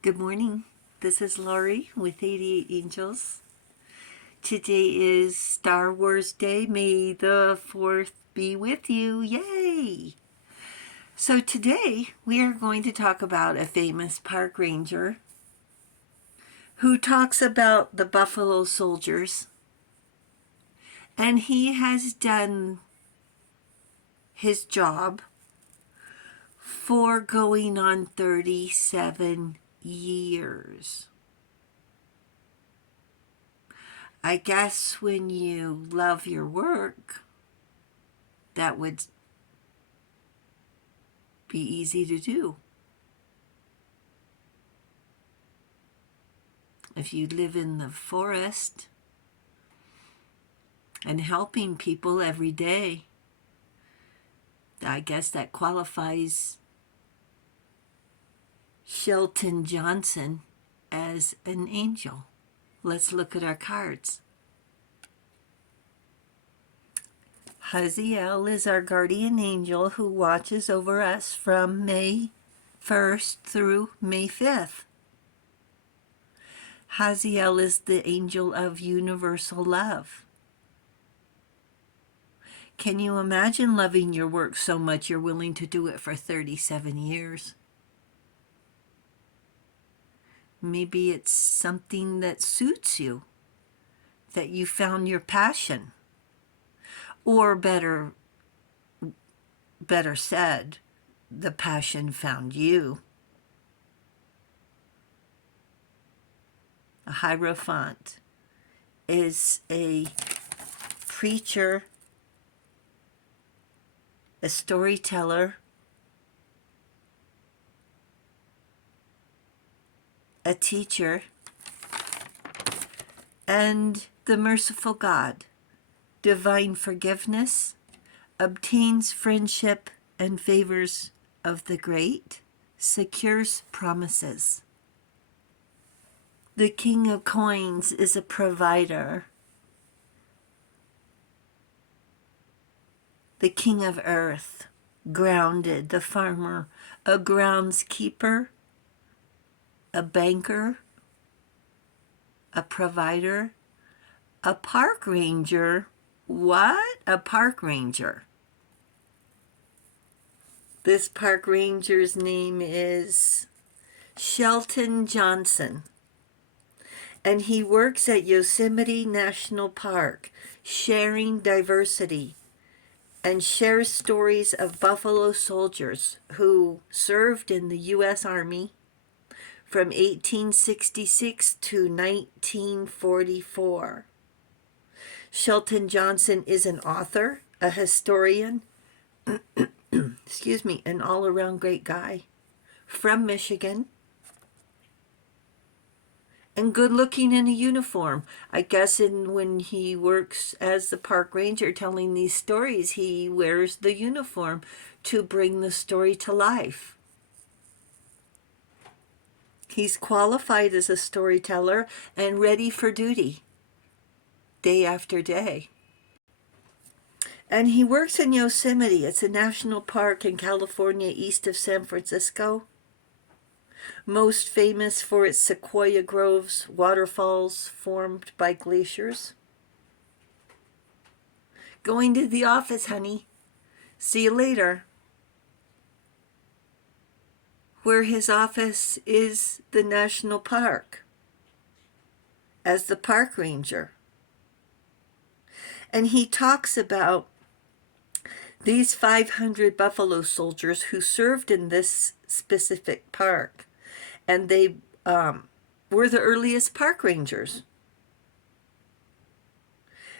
Good morning. This is Laurie with 88 Angels. Today is Star Wars Day. May the 4th be with you. Yay! So today we are going to talk about a famous park ranger who talks about the Buffalo Soldiers. And he has done his job for going on 37 years. I guess when you love your work, that would be easy to do. If you live in the forest and helping people every day, I guess that qualifies Shelton Johnson as an angel. Let's look at our cards. Haziel is our guardian angel who watches over us from May 1st through May 5th. Haziel is the angel of universal love. Can you imagine loving your work so much you're willing to do it for 37 years? Maybe it's something that suits you, that you found your passion. Or better said, the passion found you. A Hierophant is a preacher, a storyteller, a teacher, and the merciful God. Divine forgiveness, obtains friendship and favors of the great, secures promises. The King of Coins is a provider. The King of Earth, grounded, the farmer, a groundskeeper, a banker, a provider, a park ranger. What? A park ranger. This park ranger's name is Shelton Johnson. And he works at Yosemite National Park, sharing diversity, and shares stories of Buffalo soldiers who served in the U.S. Army from 1866 to 1944. Shelton Johnson is an author, a historian, an all-around great guy from Michigan, and good-looking in a uniform. I guess when he works as the park ranger telling these stories, he wears the uniform to bring the story to life. He's qualified as a storyteller and ready for duty, day after day. And he works in Yosemite. It's a national park in California, east of San Francisco. Most famous for its sequoia groves, waterfalls formed by glaciers. Going to the office, honey. See you later. Where his office is the national park as the park ranger. And he talks about these 500 Buffalo soldiers who served in this specific park. And they were the earliest park rangers.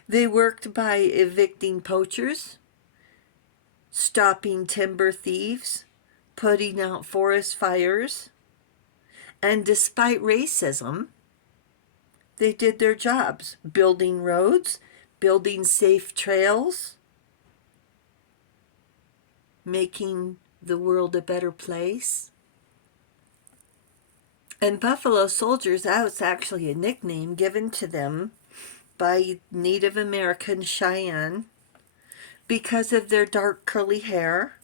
They worked by evicting poachers, stopping timber thieves, putting out forest fires, and despite racism, they did their jobs, building roads, building safe trails, making the world a better place. And Buffalo Soldiers, that's actually a nickname given to them by Native American Cheyenne because of their dark curly hair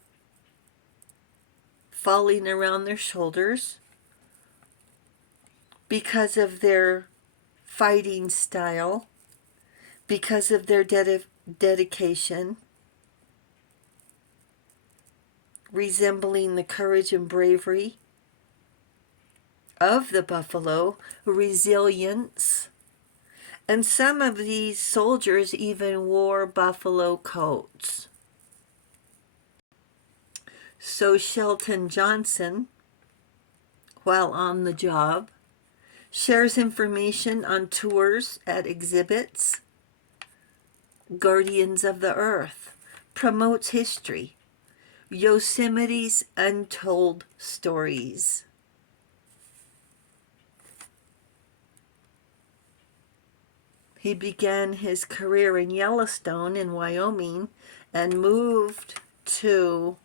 falling around their shoulders, because of their fighting style, because of their dedication, resembling the courage and bravery of the buffalo, resilience, and some of these soldiers even wore buffalo coats. So Shelton Johnson, while on the job, shares information on tours at exhibits, Guardians of the Earth, promotes history, Yosemite's untold stories. He began his career in Yellowstone in Wyoming and moved to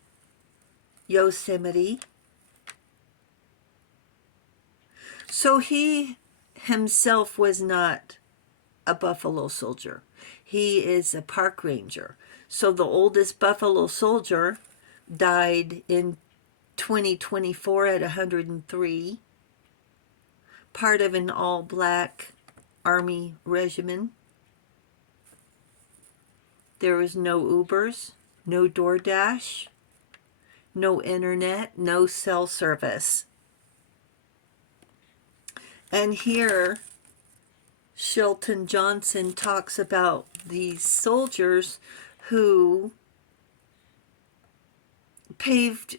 Yosemite. So he himself was not a buffalo soldier. He is a park ranger. So the oldest buffalo soldier died in 2024 at 103, part of an all-black Army regiment. There was no Ubers, no DoorDash, no internet, no cell service. And here, Shelton Johnson talks about these soldiers who paved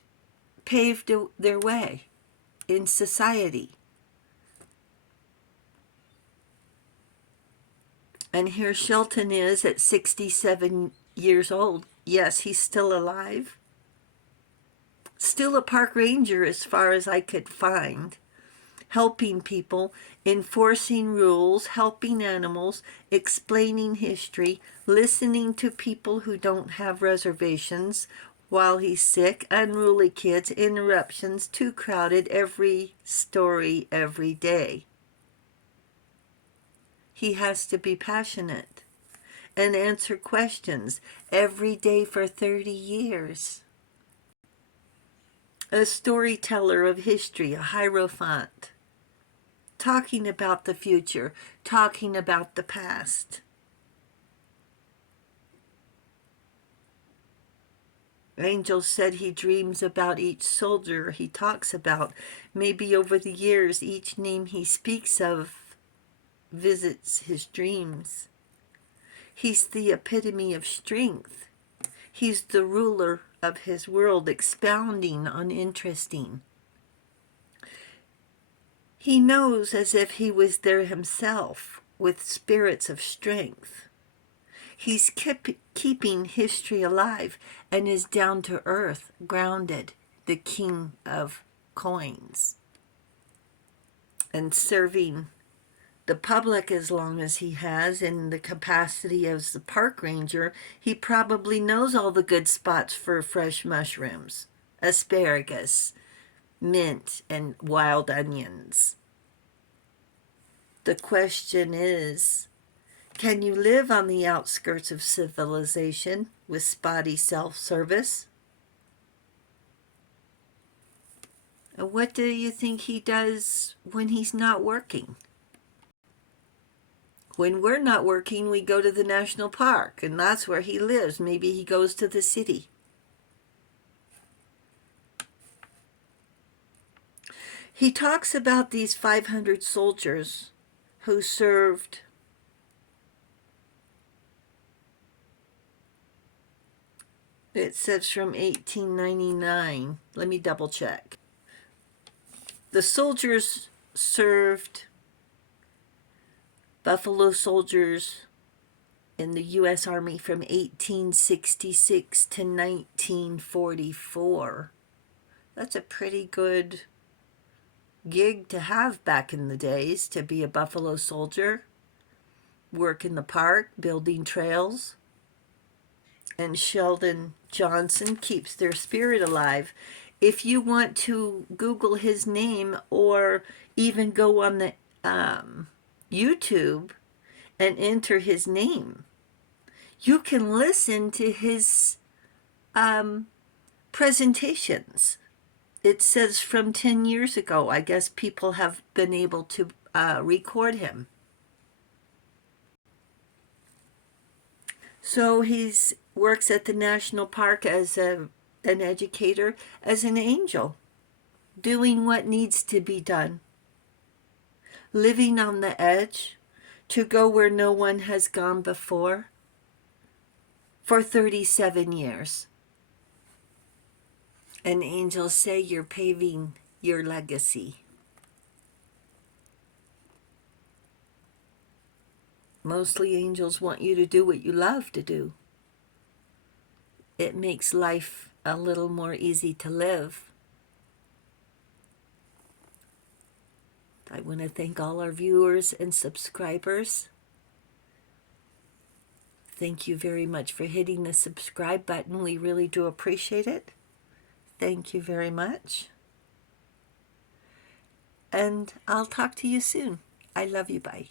their way in society. And here Shelton is at 67 years old. Yes, he's still alive. Still a park ranger as far as I could find. Helping people, enforcing rules, helping animals, explaining history, listening to people who don't have reservations while he's sick, unruly kids, interruptions, too crowded, every story, every day. He has to be passionate and answer questions every day for 30 years. A storyteller of history, a hierophant, talking about the future, talking about the past. Angel said he dreams about each soldier he talks about. Maybe over the years, each name he speaks of visits his dreams. He's the epitome of strength. He's the ruler of his world, expounding on interesting. He knows as if he was there himself, with spirits of strength. He's keeping history alive and is down to earth, grounded, the king of coins, and serving the public as long as he has in the capacity as the park ranger. He probably knows all the good spots for fresh mushrooms, asparagus, mint, and wild onions. The question is, can you live on the outskirts of civilization with spotty self-service? And what do you think he does when he's not working? When we're not working, we go to the national park, and that's where he lives. Maybe he goes to the city. He talks about these 500 soldiers who served it says from 1899. Let me double check. The soldiers served, Buffalo soldiers in the U.S. Army from 1866 to 1944. That's a pretty good gig to have back in the days, to be a Buffalo soldier, work in the park, building trails. And Shelton Johnson keeps their spirit alive. If you want to Google his name or even go on the YouTube and enter his name, you can listen to his presentations. It says from 10 years ago. I guess people have been able to record him. So he's works at the national park as an educator, as an angel, doing what needs to be done, living on the edge to go where no one has gone before for 37 years. And angels say you're paving your legacy. Mostly angels want you to do what you love to do. It makes life a little more easy to live. I want to thank all our viewers and subscribers. Thank you very much for hitting the subscribe button. We really do appreciate it. Thank you very much. And I'll talk to you soon. I love you. Bye.